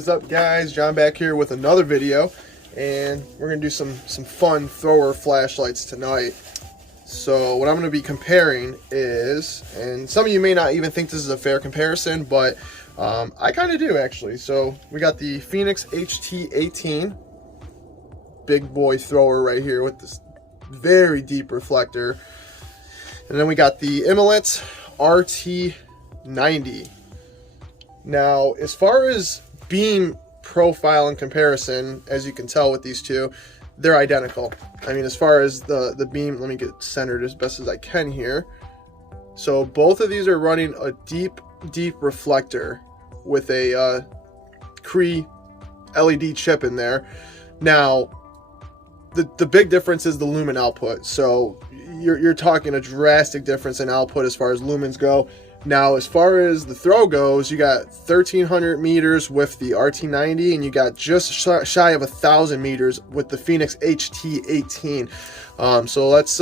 What is up, guys? John back here with another video, and we're gonna do some fun thrower flashlights tonight. So what I'm gonna be comparing is, and some of you may not even think this is a fair comparison, but I kind of do actually. So we got the Fenix HT18 big boy thrower right here with this very deep reflector, and then we got the Imalent RT90. Now, as far as beam profile and comparison, as you can tell with these two, they're identical. I mean, as far as the beam, let me get centered as best as I can here. So both of these are running a deep reflector with a Cree LED chip in there. Now, the big difference is the lumen output. So you're talking a drastic difference in output as far as lumens go. Now, as far as the throw goes, you got 1,300 meters with the RT90, and you got just shy of 1,000 meters with the Fenix HT18. So let's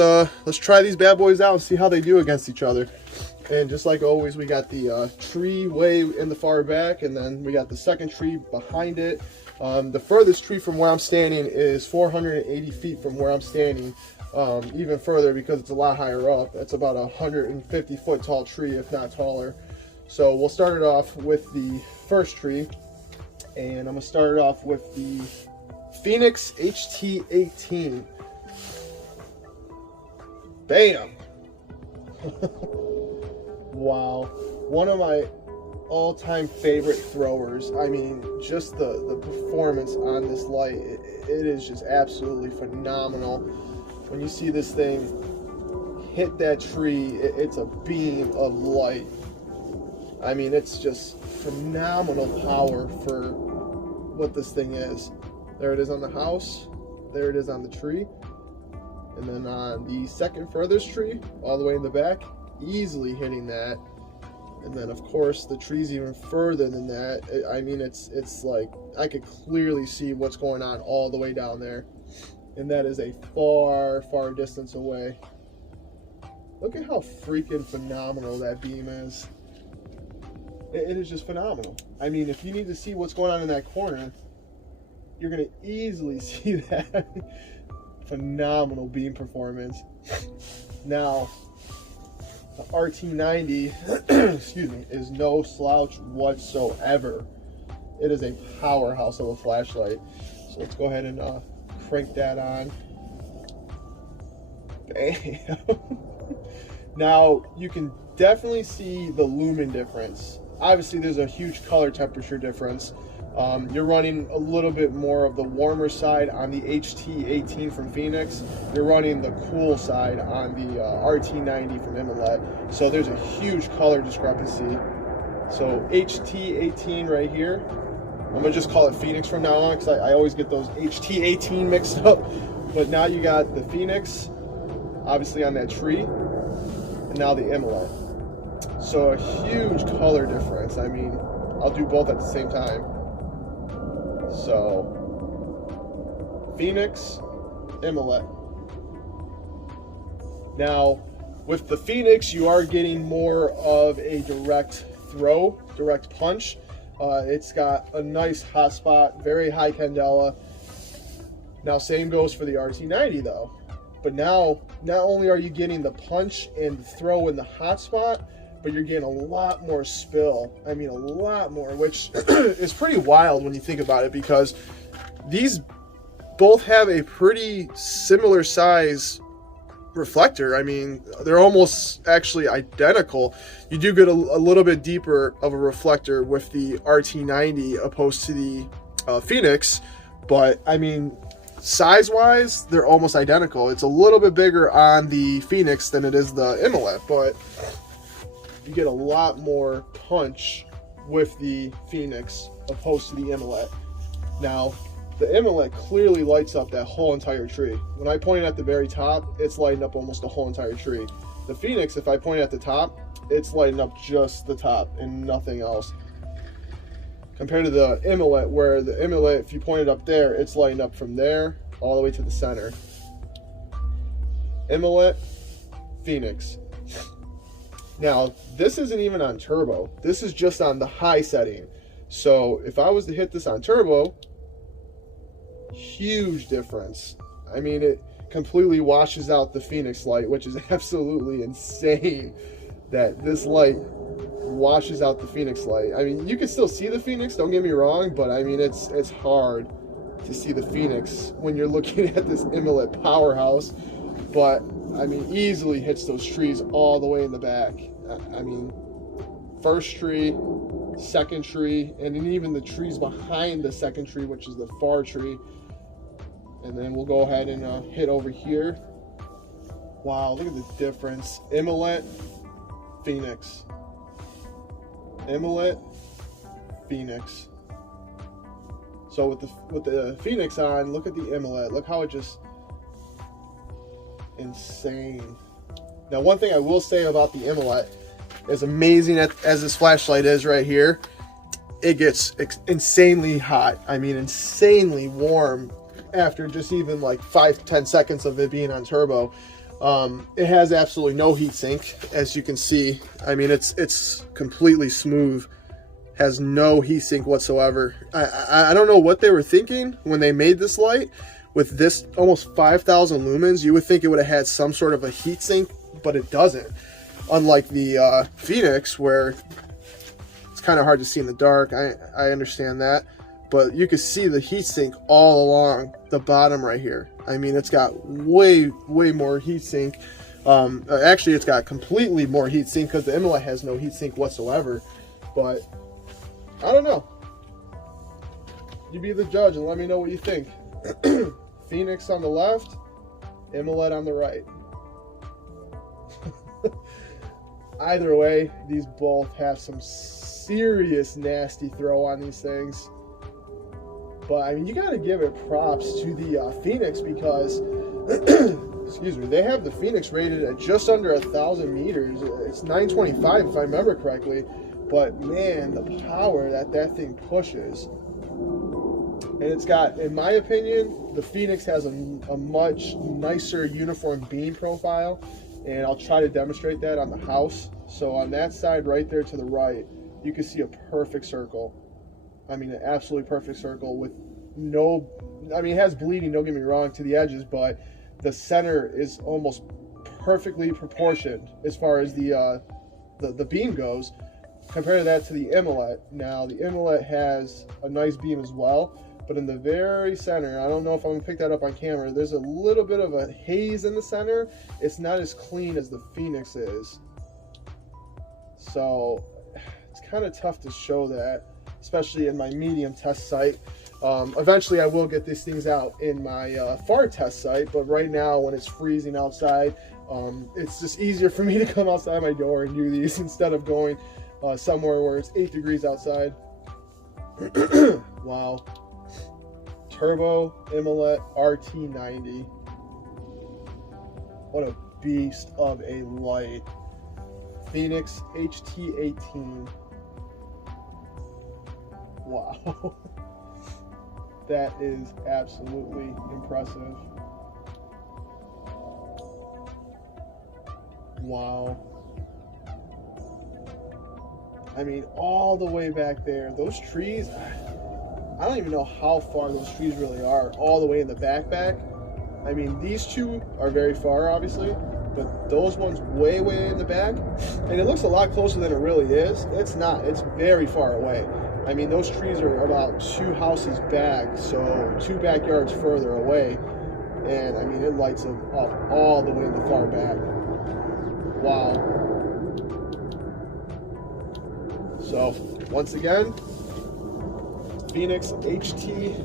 try these bad boys out and see how they do against each other. And just like always, we got the tree way in the far back, and then we got the second tree behind it. The furthest tree from where I'm standing is 480 feet from where I'm standing. Even further because it's a lot higher up. It's about a 150-foot tall tree, if not taller. So we'll start it off with the first tree, and I'm gonna start it off with the Fenix HT18. Bam! Wow, one of my all-time favorite throwers. I mean, just the performance on this light, it is just absolutely phenomenal. When you see this thing hit that tree, it's a beam of light. I mean, it's just phenomenal power for what this thing is. There it is on the house. There it is on the tree. And then on the second furthest tree, all the way in the back, easily hitting that. And then, of course, the tree's even further than that. I mean, it's like I could clearly see what's going on all the way down there. And that is a far distance away. Look at how freaking phenomenal that beam is. It is just phenomenal. I mean, if you need to see what's going on in that corner, you're going to easily see that. Phenomenal beam performance. Now, the RT90, excuse me, is no slouch whatsoever. It is a powerhouse of a flashlight. So let's go ahead and crank that on. Bam. Now you can definitely see the lumen difference. Obviously there's a huge color temperature difference. You're running a little bit more of the warmer side on the HT18 from Fenix. You're running the cool side on the RT90 from Imalent. So there's a huge color discrepancy. So HT18 right here, I'm gonna just call it Fenix from now on because I always get those HT18 mixed up. But now you got the Fenix, obviously on that tree, and now the Imalent. So a huge color difference. I mean, I'll do both at the same time. So, Fenix, Imalent. Now, with the Fenix, you are getting more of a direct throw, direct punch. It's got a nice hot spot, very high candela. Now, same goes for the RT90 though. But now, not only are you getting the punch and the throw in the hot spot, but you're getting a lot more spill. I mean, a lot more, which is pretty wild when you think about it, because these both have a pretty similar size reflector. I mean, they're almost actually identical. You do get a little bit deeper of a reflector with the RT90 opposed to the Fenix, but I mean, size wise they're almost identical. It's a little bit bigger on the Fenix than it is the Imalent, but you get a lot more punch with the Fenix opposed to the Imalent. Now, the Imalent clearly lights up that whole entire tree. When I point at the very top, it's lighting up almost the whole entire tree. The Fenix, if I point at the top, it's lighting up just the top and nothing else. Compared to the Imalent, where the Imalent, if you point it up there, it's lighting up from there all the way to the center. Imalent, Fenix. Now, this isn't even on turbo. This is just on the high setting. So if I was to hit this on turbo, huge difference. I mean, it completely washes out the Fenix light, which is absolutely insane that this light washes out the Fenix light. I mean, you can still see the Fenix, don't get me wrong, but I mean, it's hard to see the Fenix when you're looking at this Imalent Powerhouse. But I mean, easily hits those trees all the way in the back. I mean, first tree, second tree, and then even the trees behind the second tree, which is the far tree. And then we'll go ahead and hit over here. Wow, look at the difference. Imalent, Fenix. Imalent, Fenix. So with the Fenix on, look at the Imalent. Look how it just insane. Now, one thing I will say about the Imalent, as amazing as this flashlight is right here, it gets insanely hot. I mean, insanely warm after just even like 5-10 seconds of it being on turbo. It has absolutely no heat sink, as you can see. I mean, it's completely smooth, has no heat sink whatsoever. I don't know what they were thinking when they made this light. With this almost 5,000 lumens, you would think it would have had some sort of a heat sink, but it doesn't. Unlike the Fenix, where it's kind of hard to see in the dark. I understand that, but you can see the heat sink all along the bottom right here. I mean, it's got way more heat sink. Actually, it's got completely more heat sink because the Imalent has no heat sink whatsoever. But I don't know. You be the judge and let me know what you think. Fenix on the left, Imalent on the right. Either way, these both have some serious nasty throw on these things. But I mean, you gotta give it props to the Fenix because, excuse me, they have the Fenix rated at just under 1,000 meters. It's 925 if I remember correctly. But man, the power that thing pushes. And it's got, in my opinion, the Fenix has a much nicer uniform beam profile. And I'll try to demonstrate that on the house. So on that side right there to the right, you can see a perfect circle. I mean, an absolutely perfect circle with no, I mean, it has bleeding, don't get me wrong, to the edges, but the center is almost perfectly proportioned as far as the beam goes. Compare that to the Imalent. Now, the Imalent has a nice beam as well, but in the very center, I don't know if I'm gonna pick that up on camera, there's a little bit of a haze in the center. It's not as clean as the Fenix is. So it's kind of tough to show that, especially in my medium test site. Eventually I will get these things out in my far test site, but right now when it's freezing outside, it's just easier for me to come outside my door and do these instead of going somewhere where it's 8 degrees outside. Wow. Turbo Imalent RT90. What a beast of a light. Fenix HT18. Wow. That is absolutely impressive. Wow. I mean, all the way back there, those trees, I don't even know how far those trees really are, all the way in the back. I mean, these two are very far, obviously, but those ones way in the back, and it looks a lot closer than it really is. It's not, it's very far away. I mean, those trees are about 2 houses back, so 2 backyards further away, and I mean, it lights them up all the way in the far back. Wow. So, once again, Fenix HT